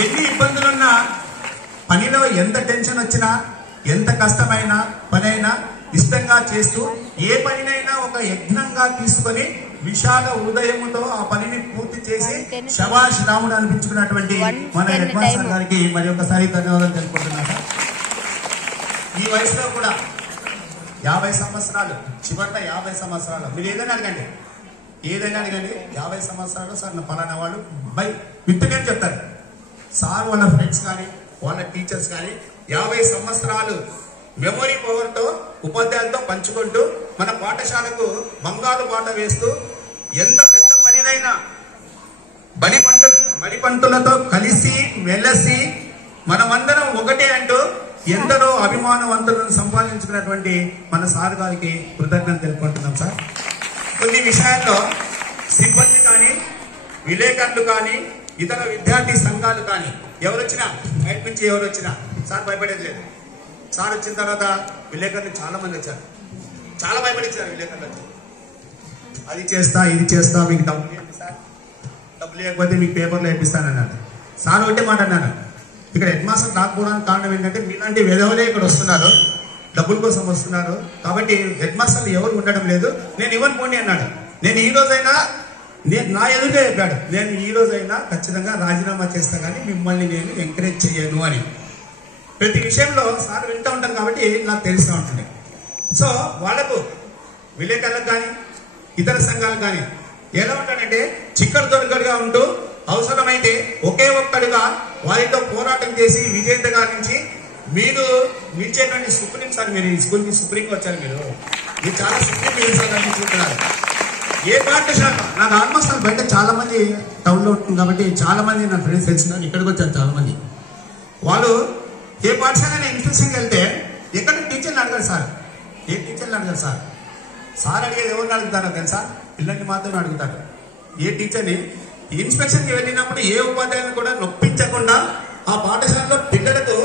ఎన్ని ఇబ్బందులున్నా పనిలో ఎంత టెన్షన్ వచ్చినా ఎంత కష్టమైన పనైనా ఇష్టంగా చేస్తూ ఏ పనినైనా ఒక యజ్ఞంగా తీసుకొని విశాల హృదయముతో ఆ పనిని పూర్తి చేసి శభాష్ రాముడు అనిపించుకున్నటువంటి మన హెడ్ మాస్టర్ గారికి మరి ఒకసారి ధన్యవాదాలు తెలుపుకుంటున్నాను. ఈ వయసులో కూడా 50 సంవత్సరాలు చివరిన 50 సంవత్సరాలు మీరు ఏదైనా అడగండి 50 సంవత్సరాలు సార్ నా పలానా వాళ్ళు బై విత్తుగా చెప్తారు. సార్ వాళ్ళ ఫ్రెండ్స్ కానీ వాళ్ళ టీచర్స్ కానీ 50 సంవత్సరాలు మెమొరీ పవర్ తో ఉపాధ్యాయులతో పంచుకుంటూ మన పాఠశాలకు బంగారు బాట వేస్తూ ఎంత పెద్ద పనినైనా బడి పంటులతో కలిసి మెలసి మనమందరం ఒకటే అంటూ ఎందరో అభిమానవంతులను సంపాదించుకున్నటువంటి మన సార్ గారికి కృతజ్ఞతలు తెలుపుకుంటున్నాం సార్. కొన్ని విషయాల్లో సిబ్బంది కానీ విలేకరులు కానీ ఇతర విద్యార్థి సంఘాలు కానీ ఎవరొచ్చినా బయట నుంచి ఎవరు వచ్చినా సార్ భయపడేది లేదు. సార్ వచ్చిన తర్వాత విలేకరులు చాలా మంది వచ్చారు, చాలా భయపడించారు విలేకరులు వచ్చి అది చేస్తా ఇది చేస్తా మీకు డబ్బులు ఇవ్వండి సార్, డబ్బులు లేకపోతే మీకు పేపర్లో వేపిస్తానన్నాడు. సార్ ఒకటే మాట అన్నాను, ఇక్కడ హెడ్ మాస్టర్ రాకపోవడానికి కారణం ఏంటంటే మీలాంటి వేదవలే ఇక్కడ వస్తున్నారు, డబ్బుల కోసం వస్తున్నారు కాబట్టి హెడ్ మాస్టర్లు ఎవరు ఉండడం లేదు, నేను ఇవ్వను పోండి అన్నాడు. నేను ఈ రోజైనా నా ఎదురుగా చెప్పాడు, నేను ఈ రోజైనా ఖచ్చితంగా రాజీనామా చేస్తా కానీ మిమ్మల్ని నేను ఎంకరేజ్ చేయను అని. ప్రతి విషయంలో సార్ వింటూ ఉంటాను కాబట్టి నాకు తెలుస్తూ ఉంటుంది. సో వాళ్లకు విలేకరులకు కానీ ఇతర సంఘాలకు కానీ ఎలా ఉంటాడంటే చిక్కడు దొరకడుగా ఉంటూ అవసరమైతే ఒకే ఒక్కడుగా వారితో పోరాటం చేసి విజేత గారించి మీరు నిలిచేటువంటి సుప్రీం సార్, మీరు ఈ స్కూల్కి సుప్రీంగా వచ్చారు, మీరు చాలా సుప్రీం సార్ అనిపించుకుంటున్నారు. ఏ పాఠశాల నాకు ఆల్మోస్ట్ బయట చాలా మంది టౌన్లో ఉంటుంది కాబట్టి చాలా మంది నా ఫ్రెండ్స్ తెలిసినారు, ఇక్కడికి వచ్చారు చాలా మంది. వాళ్ళు ఏ పాఠశాల ఇన్స్పెక్షన్కి వెళ్తే ఎక్కడ టీచర్ని అడగారు సార్, ఏ టీచర్ని అడగారు సార్. సార్ అడిగేది ఎవరిని అడుగుతారో తెలుసా, పిల్లల్ని మాత్రమే అడుగుతారు. ఏ టీచర్ని ఇన్స్పెక్షన్కి వెళ్ళినప్పుడు ఏ ఉపాధ్యాయుని కూడా నొప్పించకుండా ఆ పాఠశాలలో పిల్లలకు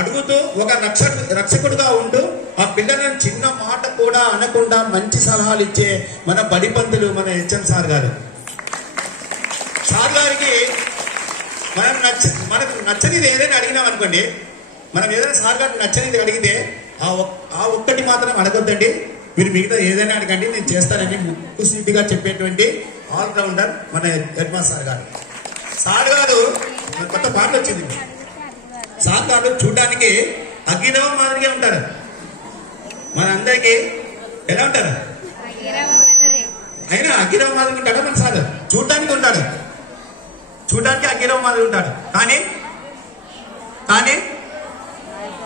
అడుగుతూ ఒక రక్షకుడుగా ఉంటూ ఆ పిల్లలను చిన్న మాట కూడా అనకుండా మంచి సలహాలు ఇచ్చే మన బడి పంతులు మన హెచ్ఎం సార్ గారు. సార్ గారికి మనకు నచ్చనిది ఏదైనా అడిగినాం అనుకోండి, మనం ఏదైనా సార్ గారికి నచ్చనిది అడిగితే ఆ ఒక్కటి మాత్రం అడగొద్దండి, మీరు మిగతా ఏదైనా అడగండి నేను చేస్తానని ముక్కుసూటిగా చెప్పేటువంటి ఆల్రౌండర్ మన హెడ్ మాస్టర్ సార్ గారు. సార్ గారు కొత్త పాటలు వచ్చింది, సార్ గారు చూడడానికి అగ్గిరవ మాదిరిగా ఉంటారు. మనందరికీ ఎలా ఉంటారు, అయినా అగ్గిరవ మాదిరిగా ఉంటాడు మన సార్. చూడడానికి అగ్గిరవ మాదిరి ఉంటాడు కానీ